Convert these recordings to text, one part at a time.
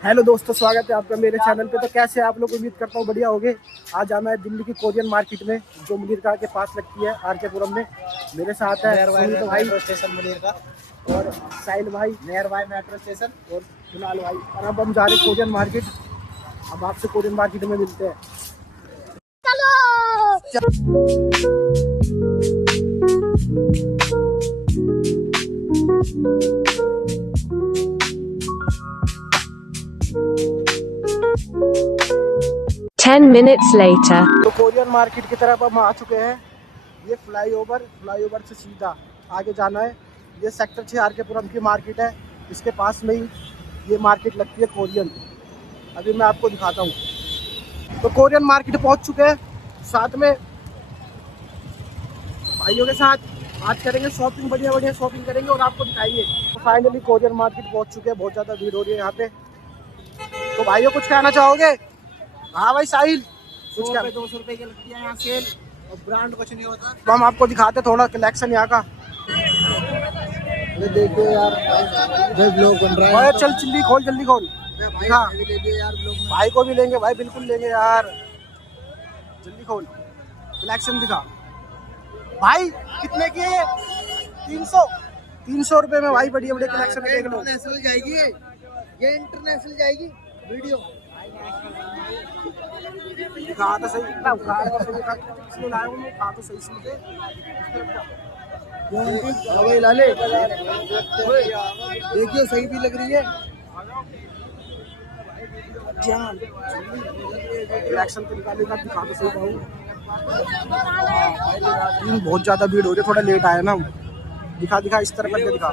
Hello दोस्तों, स्वागत है आपका मेरे चैनल पे। तो कैसे आप लोग, उम्मीद करता हूँ बढ़िया होंगे। आज आना है दिल्ली की कोरियन मार्केट में, जो मुनीरका के पास लगती है आरकेपुरम में। मेरे साथ है सुनील भाई मेट्रो स्टेशन मुनीरका और साहिल भाई नियर बाय मेट्रो स्टेशन। और कुणाल भाई। और अब हम जा रहे हैं कोरियन मार्केट। अब आपसे कोरियन मार्केट में मिलते हैं। Ten minutes later. तो कोरियन मार्केट की तरफ हम आ चुके हैं। ये फ्लाईओवर से सीधा आगे जाना है। ये सेक्टर 6 आरकेपुरम की मार्केट है। इसके पास में ही ये मार्केट लगती है कोरियन। अभी मैं आपको दिखाता हूँ। तो कोरियन मार्केट पहुँच चुके हैं। साथ में भाइयों के साथ आज करेंगे शॉपिंग, बढ़िया शॉपिंग करेंगे और आपको दिखाएंगे। तो फाइनली कोरियन मार्केट पहुँच चुके हैं। बहुत ज़्यादा भीड़ हो रही है यहाँ पे। तो भाइयों कुछ कहना चाहोगे? हाँ भाई साहिल, 200 रुपए की लगती है यहाँ सेल, और ब्रांड कुछ नहीं होता। तो हम आपको दिखाते थोड़ा कलेक्शन यहाँ का। ये देखो यार, ब्लॉग बन रहा भाई है। चल जल्दी खोल भाई हाँ। भी ले लिए यार ब्लॉग में। भाई को भी लेंगे भाई, बिल्कुल लेंगे यार। जल्दी खोल, कलेक्शन दिखा भाई। कितने की है? 300 रुपए में भाई। बढ़िया कलेक्शन देख लो। इंटरनेशनल जाएगी ये इंटरनेशनल जाएगी वीडियो। दिखा तो सही, किसने लाया हूँ मैं, दिखा तो सही सीधे। लाले देखियो, सही भी लग रही है। कलेक्शन तो निकाले का, दिखा तो सही पाऊँ। बहुत ज्यादा भीड़ हो रही है, थोड़ा लेट आया ना हम। दिखा इस तरह करके दिखा।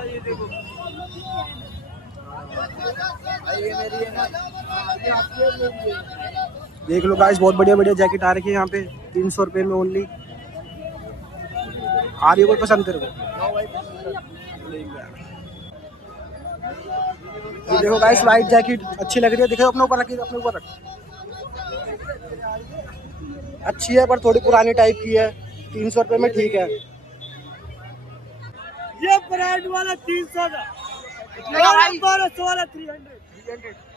देख लो गाइस, बहुत बढ़िया जैकेट आ रखी है यहाँ पे 300 रुपए में ओनली। आ रही है कोई पसंद तेरे को? ये देखो गाइस, वाइट जैकेट अच्छी लग रही है। देखो अपने ऊपर रखी, अपने ऊपर रख। अच्छी है पर थोड़ी पुरानी टाइप की है। 300 रुपए में ठीक है। ये ब्रांड वाला 300 का, 1200 वाला 300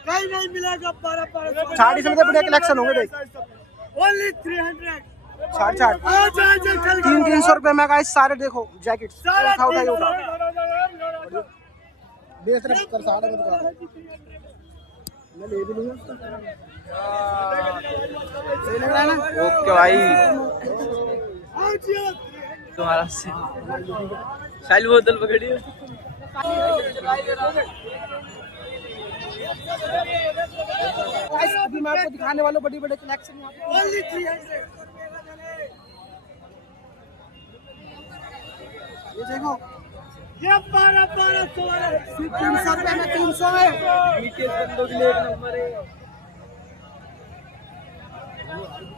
कहीं नहीं मिलेगा। 1200 साड़ी से बढ़िया कलेक्शन होंगे देख। ओनली 300। 300 रुपए में गाइस सारे देखो जैकेट। उठा बेच रहे कर सारे में दुकान। मैं ले भी लूंगा। सही लग रहा है ना? ओके भाई, तुम्हारा शाली बोतल पकड़ी है। अभी मैं आपको दिखाने वाला बड़ी कलेक्शन यहाँ पे। ओनली 300। ये देखो, ये 1200 वाला 300 रुपए में 300 है।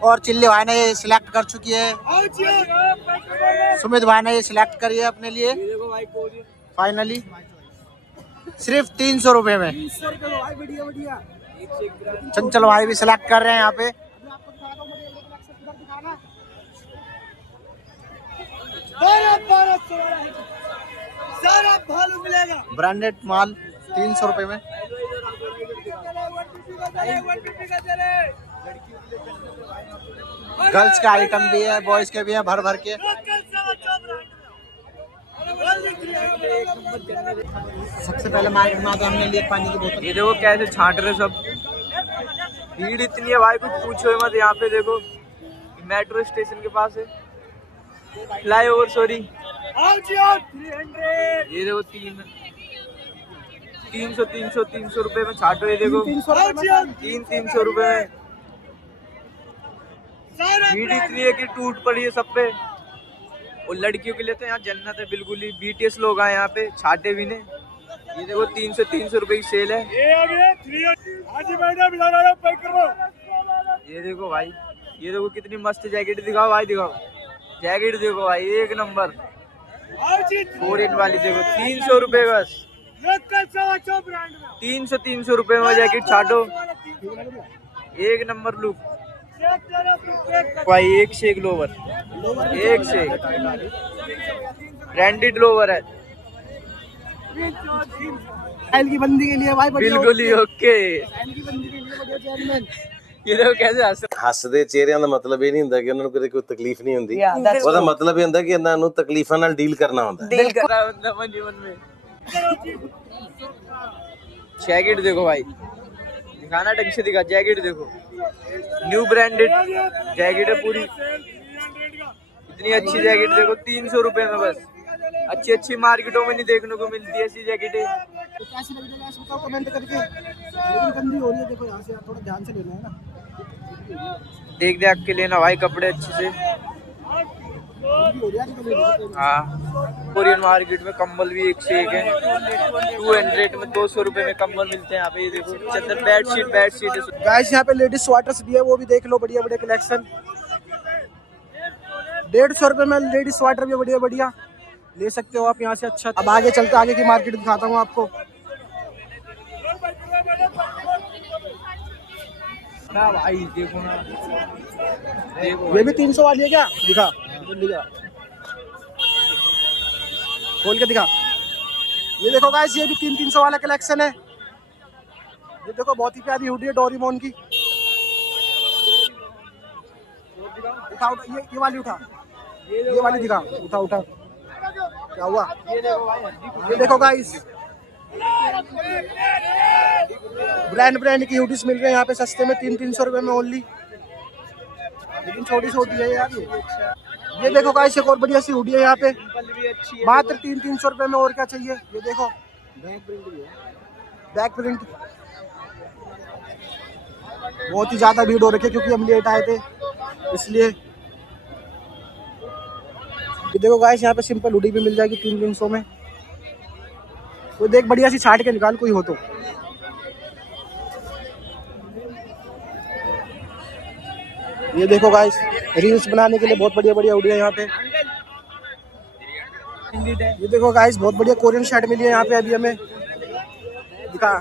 और चिल्ली भाई ने ये सिलेक्ट कर चुकी है। सुमित भाई ने ये सिलेक्ट करी है अपने लिए फाइनली, सिर्फ 300 रुपए में। 300 रुपए में भाई, बढ़िया। चंचल भाई भी सिलेक्ट कर रहे हैं यहाँ पे। सारा भालू मिलेगा। ब्रांडेड माल 300 रुपए में। गर्ल्स के आइटम भी है, बॉयज के भी है, भर भर के। सबसे पहले मार्केट में आके हमने लिए पानी की बोतल। ये देखो कैसे छांट रहे सब। भीड़ इतनी है भाई, कुछ पूछो मत। यहाँ पे देखो, मेट्रो स्टेशन के पास है, फ्लाईओवर सॉरी। ये देखो 300 रुपए में छाटो। ये देखो 300 रुपए में। भीड़ इतनी है कि टूट पड़ी है सब पे। और लड़कियों के लिए तो यहाँ जन्नत है बिल्कुल ही। BTS लोग आए यहाँ पे, छाटे भी ने। ये देखो 300 रुपए की सेल है। ये देखो भाई, ये देखो कितनी मस्त जैकेट। दिखाओ भाई, दिखाओ जैकेट, देखो भाई एक नंबर। कोरियन वाली देखो 300 रुपए बस। 300 रुपए में जैकेट छाटो, एक नंबर लुक भाई। एक से एक लोवर, एक से एक ब्रांडेड लोवर है। स्टाइल की बंदी के लिए भाई बढ़िया बिल्कुल ही ओके। स्टाइल की बंदी के लिए बढ़िया चेयरमैन। ये देखो कैसे हंस ਹੱਸਦੇ ਚਿਹਰਿਆਂ ਦਾ ਮਤਲਬ ਇਹ ਨਹੀਂ ਹੁੰਦਾ ਕਿ ਉਹਨਾਂ ਨੂੰ ਕਦੇ ਕੋਈ ਤਕਲੀਫ ਨਹੀਂ ਹੁੰਦੀ। ਉਹਦਾ ਮਤਲਬ ਇਹ ਹੁੰਦਾ ਕਿ ਇਹਨਾਂ ਨੂੰ ਤਕਲੀਫਾਂ ਨਾਲ ਡੀਲ ਕਰਨਾ ਹੁੰਦਾ। दिल कर रहा है बंदा मन ही मन में। जैकेट देखो भाई, दिखाना ढंग से दिखा। जैकेट देखो, न्यू ब्रांडेड जैकेट है पूरी। इतनी अच्छी जैकेट देखो 300 रुपए में बस। अच्छी अच्छी मार्केटों में नहीं देखने को मिलती ऐसी जैकेटें। तो कैसी लगी गाइस बताओ कमेंट करके। लेकिन गंदी हो रही है देखो यहाँ से, थोड़ा ध्यान से लेना है ना। देख देख के लेना भाई कपड़े अच्छे से। गंदी हो रही है आजकल ये। हाँ, कोरियन मार्केट में कंबल भी एक से एक है। 200 में 200 रुपए में कंबल मिलते हैं यहाँ पे। ये देखो चद्दर, बेडशीट है। गाइस यहाँ पे लेडीज स्वेटर्स भी है, वो भी देख लो, बढ़िया बढ़िया कलेक्शन। 150 रुपए में लेडीज स्वेटर भी बढ़िया बढ़िया ले सकते हो आप यहाँ से। अच्छा, अब आगे चलते आगे की मार्केट दिखाता हूँ आपको। ना भाई देखो ना, देखो ये भी 300 वाली है क्या? दिखा खोल के दिखा। ये देखो गाइस, ये भी 300 वाला कलेक्शन है। ये देखो बहुत ही प्यारी हुडी है डोरेमोन की। उठा उठा, ये वाली उठा, ये वाली दिखा, उठा उठा। क्या हुआ? ये देखो गाइस, ब्रांड की हुडीज मिल रहे हैं यहाँ पे सस्ते में 300 रुपए में ओनली। लेकिन छोटी छोटी है यार ये देखो गाइस, एक और बढ़िया सी हुडी है यहाँ पे मात्र 300 रुपए में। और क्या चाहिए? ये देखो बैक प्रिंट। बहुत ही ज्यादा भीड़ हो रखी है क्योंकि हम लेट आए थे इसलिए। ये देखो गाइस, यहाँ पे सिंपल हुडी भी मिल जाएगी 300 में। तो देख बढ़िया सी छाट के निकाल कोई हो तो। ये देखो गाइस, रील्स बनाने के लिए बहुत बढ़िया बढ़िया हुडी है यहाँ पे। ये देखो गाइस, बहुत बढ़िया कोरियन शर्ट मिली है यहाँ पे अभी हमें। दिखा।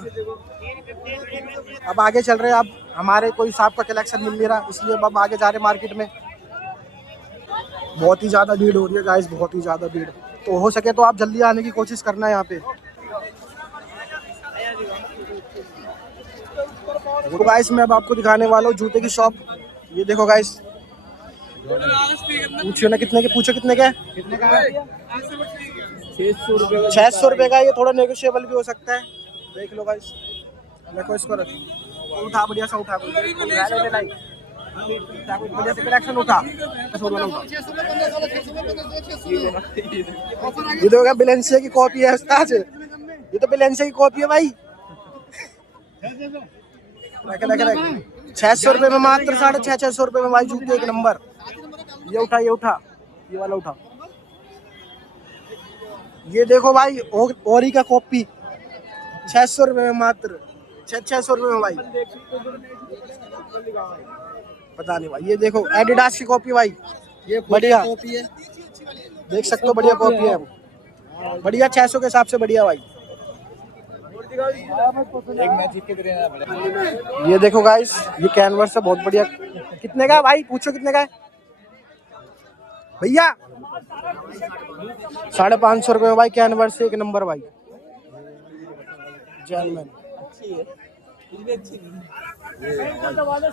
अब आगे चल रहे हैं। अब हमारे कोई सांप का कलेक्शन मिल नहीं रहा इसलिए अब आगे जा रहे हैं मार्केट में। बहुत ही ज्यादा भीड़ हो रही है गाइस, बहुत ही ज्यादा भीड़। तो हो सके तो आप जल्दी आने की कोशिश करना है यहाँ पे। तो गाइस मैं अब आपको दिखाने वाला हूँ जूते की शॉप। ये देखो गाइस, पूछिए ना कितने के, पूछो कितने के? 600 रुपए का। ये थोड़ा नेगोशिएबल भी हो सकता है। देख लो गाइस, देखो इसको उठा, बढ़िया सा उठा, बढ़िया से कलेक्शन उठा। ये देखो बेलेंसिया की कॉपी है उस्ताद, ये तो बेलेंसिया की कॉपी है भाई। 600 रुपए में मात्र 650 रुपए में भाई जूते एक नंबर। ये उठा, ये उठा, ये वाला उठा। ये देखो भाई ओरी का कॉपी 600 रुपए में मात्र 600 रुपए में भाई। पता नहीं भाई। ये देखो एडिडास की कॉपी भाई, ये बढ़िया कॉपी है, देख सकते हो बढ़िया कॉपी है, बढ़िया 600 के हिसाब से बढ़िया भाई। ये देखो गाइस, ये कैनवस है बहुत बढ़िया। कितने का है भाई? पूछो कितने का है भैया? 550 रुपए में भाई कैनवस से एक नंबर भाई। जेलमैन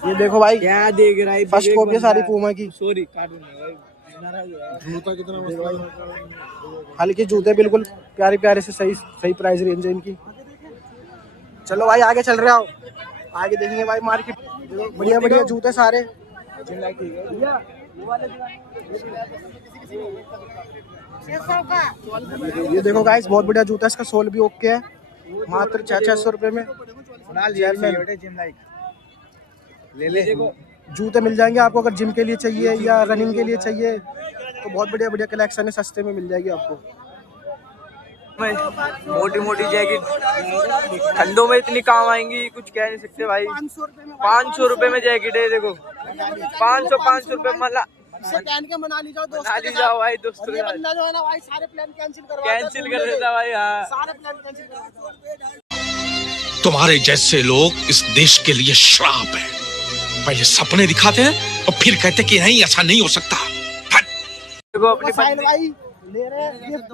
ये देखो भाई, क्या देख रहा है? फर्स्ट कॉपी सारी पूमा की। सॉरी, जूता कितना भाई? हल्के जूते बिल्कुल प्यारे प्यारे से, सही प्राइस रेंज है इनकी। चलो भाई आगे चल रहे हो, आगे देखेंगे भाई मार्केट। बढ़िया बढ़िया जूते सारे। ये देखो गाइस, बहुत बढ़िया जूता, इसका सोल भी ओके है, मात्र 600 रुपए में। ले ले जूते मिल जाएंगे आपको अगर जिम के लिए चाहिए या रनिंग के लिए चाहिए तो बहुत बढ़िया बढ़िया कलेक्शन है, सस्ते में मिल जाएगी आपको। मोटी मोटी जैकेट ठंडों में इतनी काम आएंगी कुछ कह नहीं सकते भाई। 500 रुपए में जैकेट है देखो, 500 रुपए मला पहन के मनाली जाओ दोस्तों मनाली जाओ भाई दोस्तों के साथ। बंदा जो है ना भाई सारे प्लान कैंसिल कर देता भाई। हाँ, सारे प्लान कैंसिल कर। तुम्हारे जैसे लोग इस देश के लिए श्राप है। पहले सपने दिखाते हैं और फिर कहते कि नहीं ऐसा नहीं हो सकता। देखो अपनी साहिल भाई ले रहे हैं गिफ्ट।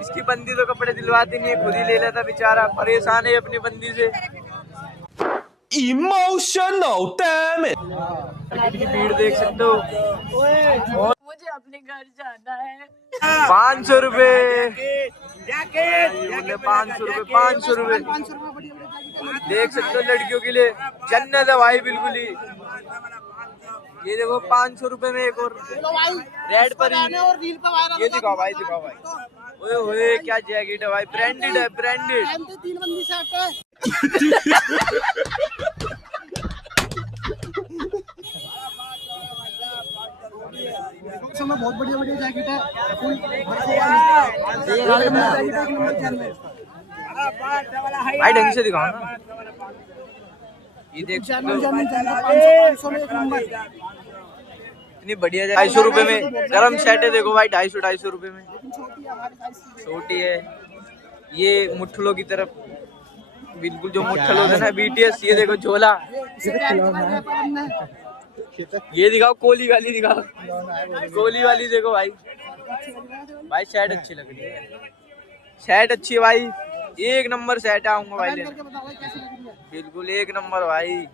इसकी बंदी तो कपड़े दिलवाती नहीं है, खुद ही ले लेता बेचारा, परेशान है अपनी बंदी से। Emotional damn it. टिकट की भीड़ देख सकते हो। मुझे अपने घर जाना है। 500 रुपए 500 रुपए 500 रुपए देख सकते हो लड़कियों के लिए जन्नत है भाई बिल्कुल ही। ये देखो 500 रुपए में एक और रेड पर ये दिखाओ भाई, दिखाओ भाई। ओए ओए क्या जैकेट है भाई, ब्रांडेड है, ब्रांडेड। बहुत बढ़िया बढ़िया जैकेट है। भाई ढंग से दिखाओ ना। ये देख सकते हो इतनी बढ़िया 250 रुपए में गरम सेट है। देखो भाई 250 रुपए में छोटी है। ये मुठलों की तरफ बिल्कुल जो मुठल होता है ना BTS। ये देखो झोला, ये दिखाओ कोली वाली, दिखाओ कोली वाली। देखो भाई, भाई शर्ट अच्छी लग रही है, शर्ट अच्छी है भाई, एक नंबर शर्ट आऊंगा भाई लेने, बिल्कुल एक नंबर भाई।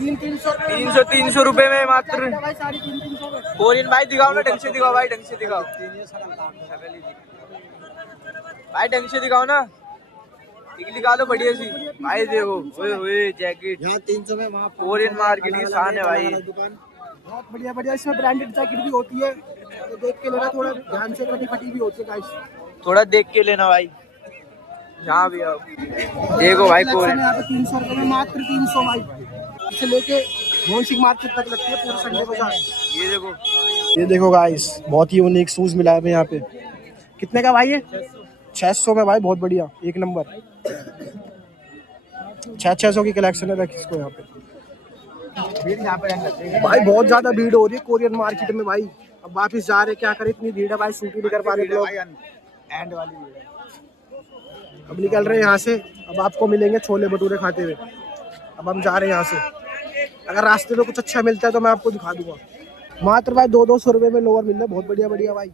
300 रुपए में मात्र कोरियन। भाई दिखाओ ना, ढंग से दिखाओ भाई, ढंग से दिखाओ भाई, ढंग से दिखाओ ना, टिक दिखा लो बढ़िया सी भाई। देखो ओए ओए जैकेट यहाँ 300 में, वहाँ कोरियन मार्केट की शान है भाई। बहुत बढ़िया बढ़िया इसमें ब्रांडेड जैकेट भी होती है, तो देख के लेना, थोड़ा ध्यान से, कटी फटी भी होती है गाइस, थोड़ा देख के लेना भाई। यहाँ भी आओ, देखो भाई कोरियन 300 रुपए में मात्र 300 भाई। इसे लेके मोहन मार्केट तक लगती है पूरा संडे बाजार। ये देखो गाइस, बहुत ही यूनिक शूज मिला है यहाँ पे। कितने का भाई है? 600 में भाई, बहुत बढ़िया एक नंबर। 600 की कलेक्शन है, देख इसको यहाँ पे। भाई बहुत ज्यादा भीड़ हो रही है कोरियन मार्केट में भाई। अब वापिस जा रहे, क्या करे, इतनी भीड़ है भाई, शूट नहीं कर पा रहे लोग। अब निकल रहे हैं यहाँ से, अब आपको मिलेंगे छोले भटूरे खाते हुए। अब हम जा रहे हैं यहाँ से, अगर रास्ते में कुछ अच्छा मिलता है तो मैं आपको दिखा दूंगा। मात्र भाई 200 रुपए में लोअर मिल रहा है, बहुत बढ़िया बढ़िया भाई।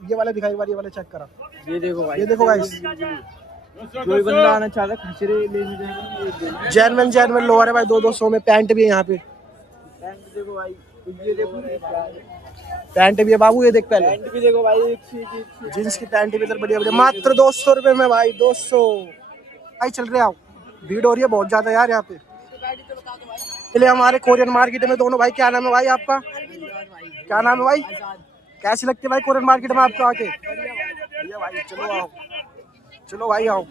ये वाला दिखाई बार, ये वाला चेक करा। ये देखो भाई, ये देखो गाइस, कोई बंदा आना चाहता है खचरे लेने जाएगा। जैनवन लोअर है भाई, 200 में। पैंट भी है यहाँ पे, पैंट देखो भाई, ये देखो पैंट भी है बाबू, ये देख पहले। पैंट भी देखो भाई, एक जींस की पैंट भी इधर बढ़िया बढ़िया, मात्र 200 रुपए में भाई, 200 भाई। चल रहे आओ, भीड़ हो रही है बहुत ज्यादा यार यहाँ पे। चलिए हमारे कोरियन मार्केट में दोनों भाई। क्या नाम है भाई आपका? क्या नाम है भाई? कैसी लगती है भाई कोरियन मार्केट में आपको आके? भाई चलो आओ, चलो भाई आओ।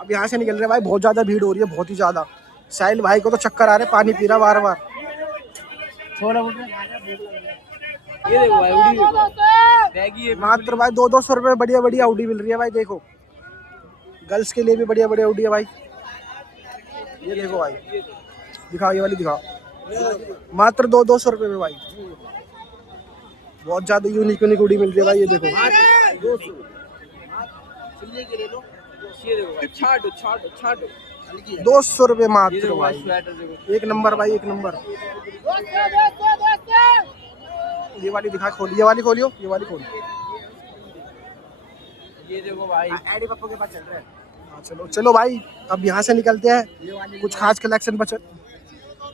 अब यहाँ से निकल रहे भाई, बहुत ज्यादा भीड़ हो रही है, बहुत ही ज्यादा। साहिल भाई को तो चक्कर आ रहे, पानी पी रहा बार बार। ये देखो भाई, उड़ी बैगी है मात्र भाई 200 रुपए में बढ़िया बढ़िया हुडी मिल रही है भाई। देखो गर्ल्स के लिए भी बढ़िया बढ़िया हुडी है भाई। ये देखो भाई, दिखाओ ये वाली, दिखाओ। मात्र 200 रुपए में भाई, बहुत ज्यादा यूनिक यूनिक हुडी मिल रही है भाई। ये देखो 200 रुपए मात्र भाई, एक नंबर भाई, एक नंबर। ये वाली दिखा, खोलियो, ये वाली खोलियो, ये वाली खोलियो। ये देखो भाई, एडी पप्पू के पास चल रहे हैं। हाँ चलो चलो भाई, अब यहाँ से निकलते हैं, कुछ खास कलेक्शन बचा।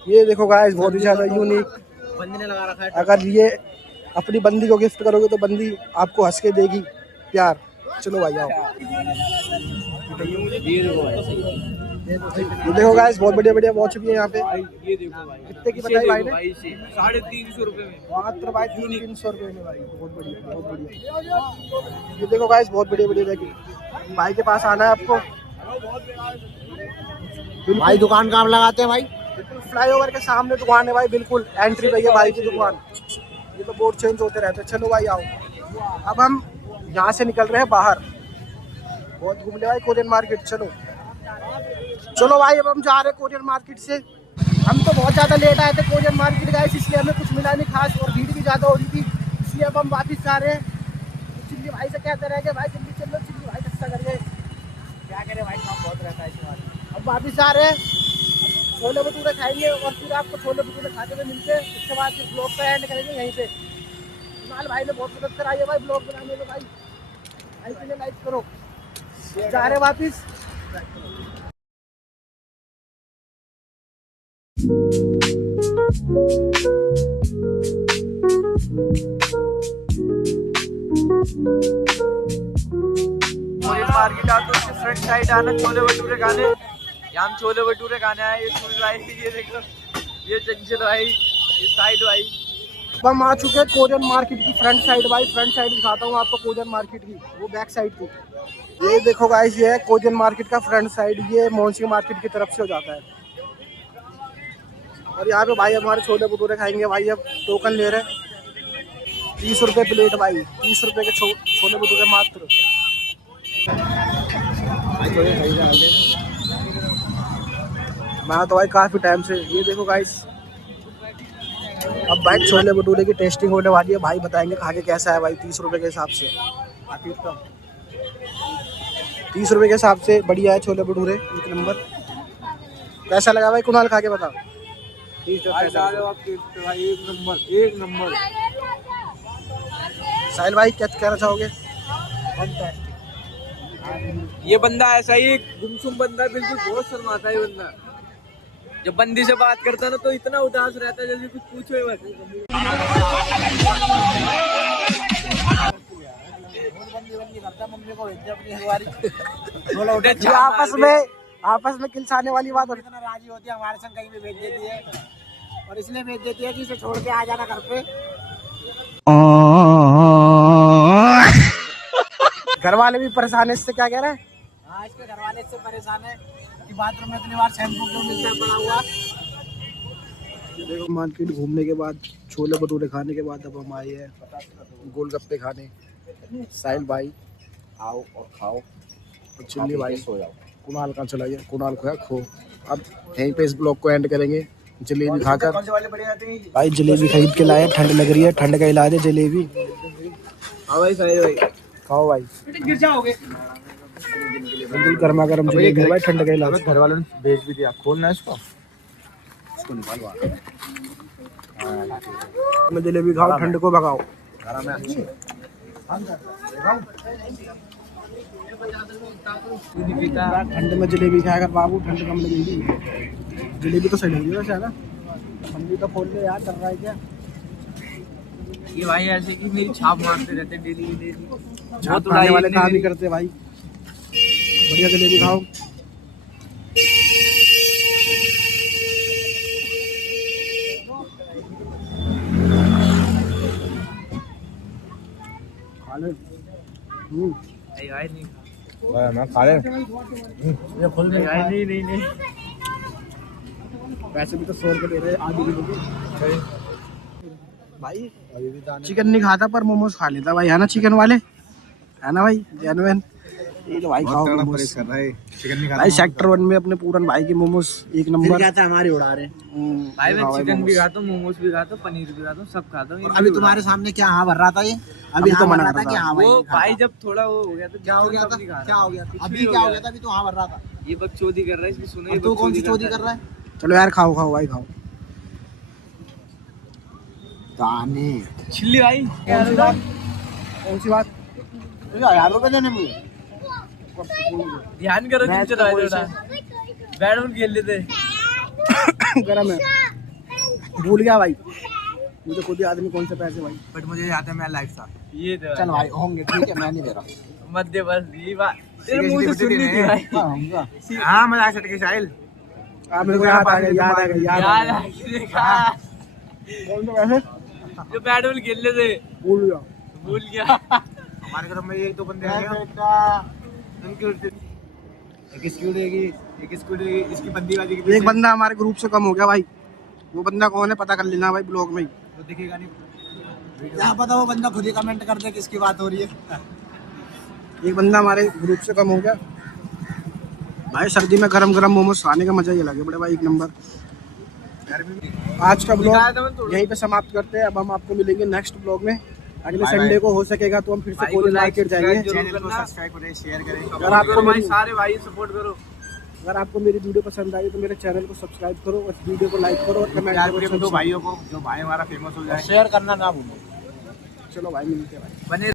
ये देखो गाइस, बहुत ही ज्यादा यूनिक बंदी ने लगा रखा है। अगर ये अपनी बंदी को गिफ्ट करोगे तो बंदी आपको हंस के देगी प्यार। चलो भाई आओ। ये देखो गाइस, बहुत बढ़िया बढ़िया वॉच भी है यहाँ पे। ये देखो भाई, कितने की बताई भाई ने? 350 रुपए में मात्र भाई, 300 रुपए में भाई, बहुत बढ़िया बहुत बढ़िया। ये देखो गाइस, बहुत बढ़िया बढ़िया जैकेट। भाई के पास आना है आपको। भाई दुकान कहाँ लगाते हैं भाई? बिल्कुल फ्लाईओवर के सामने दुकान है भाई, बिल्कुल एंट्री पे है भाई की दुकान। ये तो बोर्ड चेंज होते रहते हैं। चलो भाई आओ, अब हम यहाँ से निकल रहे हैं बाहर। बहुत घूम ले भाई कोरियन मार्केट। चलो चलो भाई, अब हम जा रहे हैं कोरियन मार्केट से। हम तो बहुत ज़्यादा लेट आए थे कोरियन मार्केट गाइस, इसलिए हमें कुछ मिला नहीं खास, और भीड़ भी ज़्यादा हो रही थी, इसलिए अब हम वापस जा रहे हैं। चिल्ली भाई से कहते रह गए भाई जल्दी चलो, चिल्ली भाई सस्ता कर गए, क्या करें भाई, काम बहुत रहता है इस बार। अब वापस जा रहे हैं, छोले भटूरे खाएंगे और फिर आपको छोले भटूरे खाते हुए मिलते हैं। उसके बाद फिर ब्लॉग का एंड करेंगे यहीं पे। कुणाल भाई ने बहुत मदद कराई है भाई ब्लॉग बनाने में भाई। भाई के लिए लाइक करो। जा रहे वापिस। मार्केट आते उसके फ्रंट साइड आना, छोले भटूरे खाने। यहाँ हम छोले भटूरे खाने आए। ये सूरज भाई, ये देखो, ये चंचल भाई, ये साइड भाई। हम आ चुके हैं कोरियन मार्केट की फ्रंट साइड भाई। फ्रंट साइड दिखाता हूँ आपको कोरियन मार्केट की, वो बैक साइड की। ये देखो गाइस, ये है कोरियन मार्केट का फ्रंट साइड। ये मोन्सी मार्केट की तरफ से हो जाता है। और यहाँ पे भाई हमारे छोले भटूरे खाएंगे भाई। अब टोकन ले रहे हैं 30 रुपये प्लेट भाई। 30 रुपये के छोले भटूरे मात्र। मैं तो भाई काफ़ी टाइम से। ये देखो गाइस, अब भाई छोले भटूरे की टेस्टिंग होने वाली है। भाई बताएंगे खा के कैसा है भाई। 30 रुपये के हिसाब से, 30 रुपये के हिसाब से बढ़िया है छोले भटूरे, एक नंबर। कैसा लगा भाई कुणाल, खा के बताओ। एक नंबर, एक नंबर। साहिल भाई क्या कहना चाहोगे? ये बंदा ऐसा ही गुमसुम बंदा है, बिल्कुल बहुत शर्माता है ये बंदा। जब बंदी से बात करता है ना तो इतना उदास रहता है जैसे कुछ पूछो ही मत। आपस में किलसाने वाली बात होती है। इतना राजी होती है हमारे संग, कहीं भी भेज देती है। और इसलिए भेज देती है कि इसे छोड़ के आ जाना घर पे। घर वाले भी परेशान है इससे। क्या कह रहे हैं? हाँ, इसके घर वाले इससे परेशान है कि बाथरूम में इतनी बार शैम्पू क्यों मिलता है पड़ा हुआ। देखो मार्केट घूमने के बाद, छोले भटूरे खाने के बाद अब हम आए हैं गोलगप्पे खाने। साहिल भाई आओ और खाओ। और चिल्ली भाई सो जाओ। कुणाल कहाँ चला गया? कुणाल को है खो। अब यहीं पे इस ब्लॉग को एंड करेंगे जलेबी खाकर। भाई जलेबी खरीद के लाए, ठंड लग रही है, ठंड का इलाज है जलेबी। हाँ भाई, साहिल भाई खाओ भाई, गिर जाओगे। बिल्कुल गर्मा गर्म जलेबी है भाई, ठंड का इलाज। घर वालों ने भेज भी दिया, खोलना है इसको निकाल। मैं जलेबी खाओ, ठंड को भगाओ। ठंड में जलेबी खाएगा बाबू, ठंड कम लगेगी। जलेबी तो सही लगी वैसे है ना। ठंडी तो खोल ले यार, कर रहा है क्या ये भाई? ऐसे कि मेरी छाप मारते रहते डेली। छाप मारने वाले काम ही करते भाई। बढ़िया जलेबी खाओ। खा ले। मैं खा ले। ये खोल दे। नहीं। वैसे भी तो 100 रुपये दे रहे आधी किलो की भाई। चिकन नहीं खाता पर मोमोज खा लेता भाई, है ना चिकन वाले, है ना भाई जेन्युइन। ये तो भाई खाओ मोमोज कर रहा है। चिकन नहीं खाता भाई। सेक्टर 1 में अपने पूरन भाई के मोमोज एक नंबर। क्या था हमारी उड़ा रहे भाई। मैं चिकन भी खाता हूँ, मोमोज भी खाता हूँ, पनीर भी खाता हूँ, सब खाता हूँ। अभी तुम्हारे सामने क्या हाँ भर रहा था? ये अभी तो मना था कि हाँ भाई। वो भाई जब थोड़ा वो हो गया तो क्या हो गया था? क्या हो गया था? अभी क्या हो गया था? अभी तो हाँ भर रहा था। ये बकचोदी कर रहा है, इसकी सुनो। तू कौन सी चोदी कर रहा है? चलो यार खाओ खाओ भाई खाओ। दाने छिल्ली भाई, कौन सी बात? 1000 रुपए देने मुझे। ध्यान करो, बैडमिंटन खेल लेते। गरम है, भूल गया भाई मुझे खुद याद नहीं कौन से पैसे भाई। बट मुझे याद है मैं लाइफ था ये। चल भाई होंगे, ठीक है, मैं नहीं दे रहा। मध्य बस ये बात तेरे मुंह से सुननी थी भाई। हाँ मजाक से के साहिल। मेरे को याद आ गया। कौन से पैसे? जो बैडमिंटन खेल लेते। भूल गया। हमारे घर में 1-2 बंदे आ गए। इसकी बंदीबाजी की एक बंदा हमारे ग्रुप से कम हो गया भाई। वो बंदा कौन है पता कर लेना भाई ब्लॉग में ही। तो दिखेगा नहीं क्या पता, वो बंदा खुद ही कमेंट कर दे किसकी बात हो रही है। एक बंदा हमारे ग्रुप से कम हो गया भाई। सर्दी में गरम गरम मोमोज खाने का मजा ही अलग है बड़े भाई, एक नंबर। आज का ब्लॉग यहीं पे समाप्त करते हैं। अब हम आपको मिलेंगे नेक्स्ट ब्लॉग में। अगले संडे को हो सकेगा तो हम फिर से कोरियन मार्केट जाएंगे। चैनल को सब्सक्राइब करें, शेयर करें। अगर आपको भाई सारे भाई सपोर्ट करो। अगर आपको मेरी वीडियो पसंद आई तो मेरे चैनल को सब्सक्राइब करो और वीडियो को लाइक करो और कमेंट करो। भाइयों को, जो भाई हमारा फेमस हो जाए, शेयर करना ना भूलो। चलो भाई मिलते हैं भाई। बने